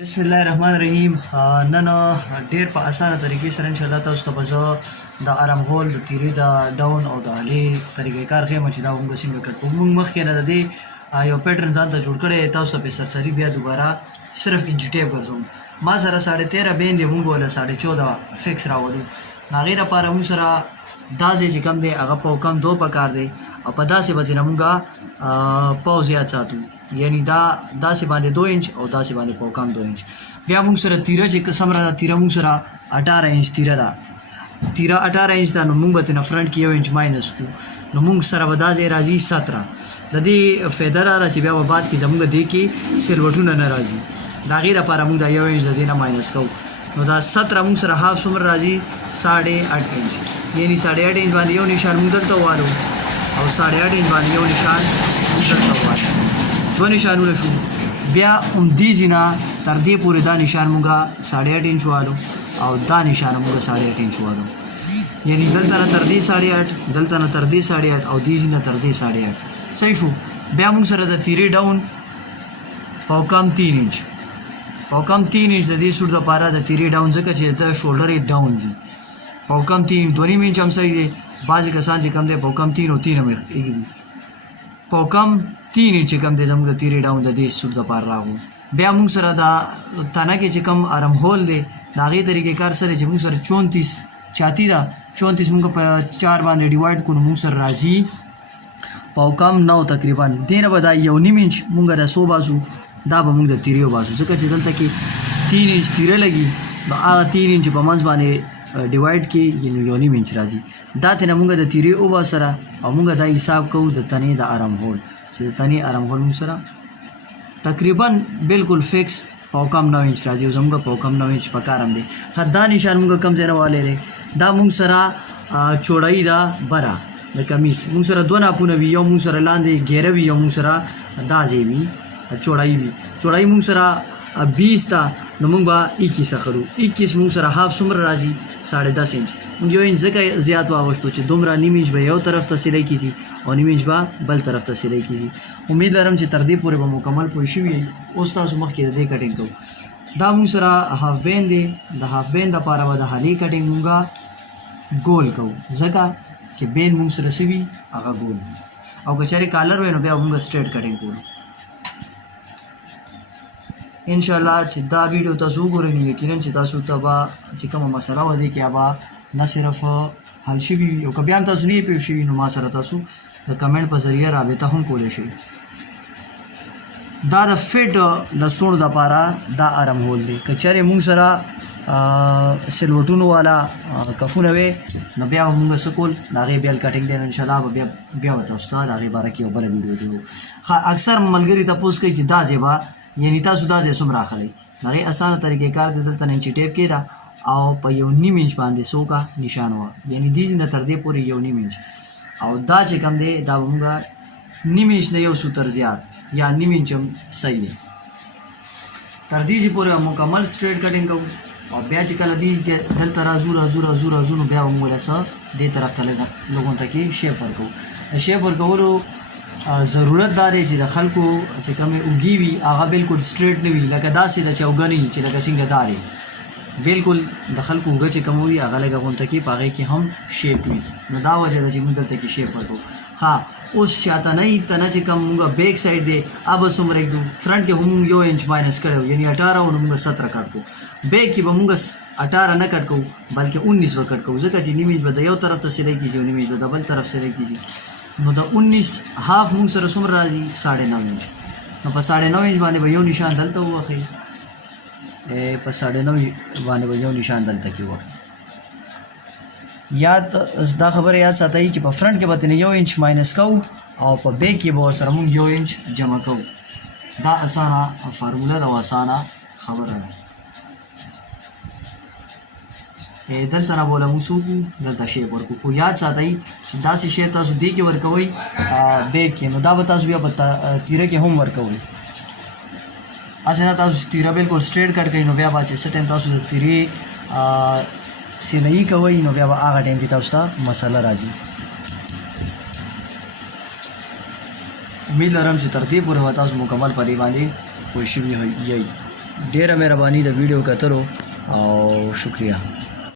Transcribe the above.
बिस्मिल्लाहिर्रहमानिर्रहीम। नन ډیر په اسانه طریقې سره ان شاء الله تاسو ته به زه د آرام هول د تیرې د ډاون او د هلې طریقې کار ښیم چې دا موږ څنګه کړو. موږ مخکې نه د دې یو پیټرن ځان ته جوړ کړی، تاسو ته په سرسري بیا دوباره صرف انچ ټیپ ګرځوم. ما سره 13.5 بین دی، موږ ولا 14.5 فکس راولو. هغې لپاره موږ سره دا ځای چې کوم دی هغه په کم 2 پکار دی او په داسې باندې نه موږ پاو زیات ساتو، یعنی دا داسې باندې 2 انچ او داسې باندې په کم 2 انچ. بیا موږ سره تیره چې قسم را ده، تیره موږ سره 18 انچ تیره ده، تیره 18 انچ ده. نو موږ به ترنه فرنټ کې 1 انچ ماینس کړو، نو موږ سره به دا ځای راځي 17. د دې فایده دا ده چې بیا به بعد کې زموږ دې کې سلوټونه نه راځي، د هغې لپاره موږ دا 1 انچ د دې نه ماینس کوو. نو دا 17 موږ سره هاف څومره راځي 8.5 انچ، یعنی 8.5 انچ باندې یو نشان موږ دلته والو او 8.5 انچ باندې یو نشان موږ دلته والو، 2 نشانونه شو. بیا همدې ځینه تر دې پورې دا نشان موږ 8.5 انچ والو او دا نشان موږ 8.5 انچ والو، یعنی دلته نه تر دې 8.5، دلته نه تر دې 8.5 او دې ځینه تر دې 8.5. صحیح شو. بیا موږ سره د تیرې ډاون په کم 3 انچ، په کم 3 انچ د دې سوټ دپاره د تیرې ډاون ځکه چې د شولډر یې ډاون دي، په کم 3 2.5 انچ هم صحیح دی. بعضې کسان چې کم دی په کم 3 او 3 هم ایږدي، په کم 3 انچ کم دی زموږ د تیرې ډاون د دې سوټ دپاره راغلو. بیا موږ سره دا تنه کې چې کم آرام هول دی د هغې طریقې کار سره چې موږ سره 34 چاتی ده، 34 موږ په 4 باندې ډیوایډ کړو، موږ سره راځي په کم 9 تقریبا. دې نه به دا 1.5 انچ موږ د سو باسو، دا به موږ د تیرې وباسو ځکه چې دلته کې 3 انچ تیره لګي، نو هغه 3 انچ په منځ باندې ډیوایډ کې یعنی 1.5 انچ راځي. دا ترنه موږ د تیرې وباسره او موږ دا حساب کوو د تنې د آرام هول، چې د تنې آرام هول موږ سره تقریبا بالکل فکس په کم 9 انچ راځي او زموږ په کم 9 انچ په کار هم دی. دا نشان موږ کم ځای نه والی دی، دا موږ سره چوړایي ده بره د کمیز، موږ سره 2 ناپونه وي، یو موږ سره لاندې ګیره وي، یو موږ سره دا ځای وي چوړایي وي. چوړایي موږ سره 20 ده، نو موږ به 21 اخلو. 21 موږ سره هاف څومره راځي 10.5 انچ. موږ 1 انچ ځکه زیات واغوښتو چې دومره نیم انچ به یو طرف ته سیلای کیږي او نیم انچ به بل طرف ته سیلای کیږي. امید لرم چې تر دې پورې به مکمل پوه شوي یئ. اوس تاسو مخکې د دې کټینګ کوو. دا موږ سره هاف بین دی، د هاف بین دپاره به د هلې کټینګ موږ ګول کوو ځکه چې بین موږ سره څه وي هغه ګول، او که چېرې کالر وی نو بیا موږ سټریټ کټینګ کوو. انشاءالله چې دا ویډیو تاسو وګورئ، یقینا چې تاسو ته به چې کومه مسله وه دې کې به نه صرف حل شوي وي، او که بیا هم تاسو نه یې پوه شوي نو ما سره تاسو د کمنټ په ذریعه رابطه هم کولی شئ. دا د فټ لستوڼو دپاره دا آرام هول دی. که چېرې موږ سره سلوټونو والا کفونه وی نو بیا به موږ څه کول د هغې بیا کټینګ دی، انشاءالله به بیا به تاسو ته د هغې باره کې یو بله ویډیو جوړو. اکثر ملګري تپوس کوي چې دا ځای به یعنی تاسو دا ځای څومره اخلئ، د هغې اسانه طریقې کار دی. دلته نه انچ ټیپ کېده او په 1.5 انچ باندې څوکه نشان وه، یعنی دې ځای نه تر دې پورې 1.5 انچ، او دا چې کوم دی دا به موږ 1.5 انچ نه یو سوتر زیات یا 1.5 انچ هم صحیح دی. تر دې ځای پورې مکمل سټریټ کټینګ کوو، او بیا چې کله دې دلته راځو نو بیا به موږ له څه دې طرف ته لږ ته کې شیپ ورکوو. د شیپ ورکولو ضرورت دا دی چې د خلکو چې کومې اوږې وي هغه بالکل سټریټ نه وي، لکه داسې ده چې اوږه نه وي چې لکه څنګه دا دی، بالکل د خلکو اوږه چې کومه وي هغه لږه غونته کې په هغې کې هم شیپ وي. نو دا وجه ده چې موږ دلته کې شیپ ورکوو. ها اوس شاتنۍ تنه چې کوم موږ بیک سایډ دی هغه څومره ایږدو، فرنټ کې هم موږ 1 انچ ماینس کړی و، یعنی 18 او موږ 17 کټ کوو. بیک کې به موږ 18 نه کټ کوو بلکې 19 به کټ کوو ځکه چې نیم انچ به د یو طرف ته سیلای کېږي او نیم انچ به د بل طرف سیلای کېږي. نو د 19 هاف موږ سره څومره راځي 9.5 انچ. نو په 9.5 انچ باندې به یو نشان دلته ووهئ، په 9.5 باندې به یو نشان دلته کې ووهئ. یاد دا خبره یاد ساتئ چې په فرنټ کې به ترې 1 انچ ماینس کوو او په بیک کې به ورسره موږ 1 انچ جمع کوو. دا اسانه فارموله ده او اسانه خبره ده. دلته نه بوله موږ څوک دلته شیپ ورکوو، خو یاد ساتئ چې داسې شی تاسو دې کې ورکوئ بیک کې، نو دا به تاسو بیا په تیره کې هم ورکوئ. هسې نه تاسو تیره بالکل سټریټ کټ کوئ نو بیا به چې څه ټایم تاسو د تیرې سیلایي کوئ نو بیا به هغه ټایم کې تاسو ته مسله راځي. امید لرم چې تر دې پورې به تاسو مکمل په دې باندې پوه شوي یئ. ډیره مهرباني د ویډیو کتلو او شکریہ.